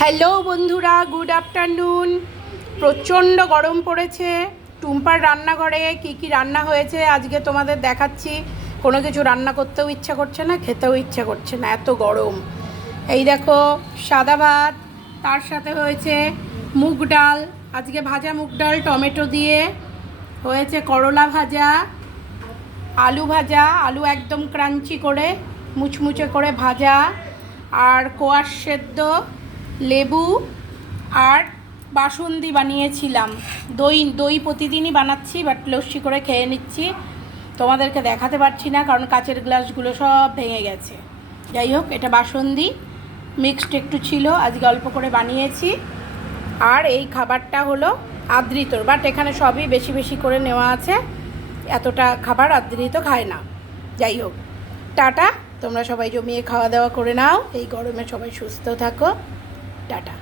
Hello বন্ধুরা, good afternoon. প্রচণ্ড গরম পড়েছে। টুম্পার রান্নাঘরে কি কি রান্না হয়েছে আজকে তোমাদের দেখাচ্ছি। কোনো কিছু রান্না করতেও ইচ্ছা করছে না, খেতেও ইচ্ছা করছে না, এত গরম। এই দেখো, সাদা ভাত, তার সাথে হয়েছে মুগ ডাল, আজকে ভাজা মুগ ডাল টমেটো দিয়ে হয়েছে, করলা ভাজা, আলু ভাজা, আলু একদম ক্রাঞ্চি করে মুচমুচে করে ভাজা, আর কোয়াশ সেদ্ধ, লেবু, আর বাসন্তী বানিয়েছিলাম। দই দই প্রতিদিনই বানাচ্ছি, বাট লস্যি করে খেয়ে নিচ্ছি। তোমাদেরকে দেখাতে পারছি না কারণ কাচের গ্লাসগুলো সব ভেঙে গেছে। যাই হোক, এটা বাসন্তী মিক্সড একটু ছিল, আজকে অল্প করে বানিয়েছি। আর এই খাবারটা হলো আদৃতর, বাট এখানে সবই বেশি বেশি করে নেওয়া আছে, এতটা খাবার আদৃত খায় না। যাই হোক, টাটা। তোমরা সবাই জমিয়ে খাওয়া দাওয়া করে নাও, এই গরমে সবাই সুস্থ থাকো। টাটা।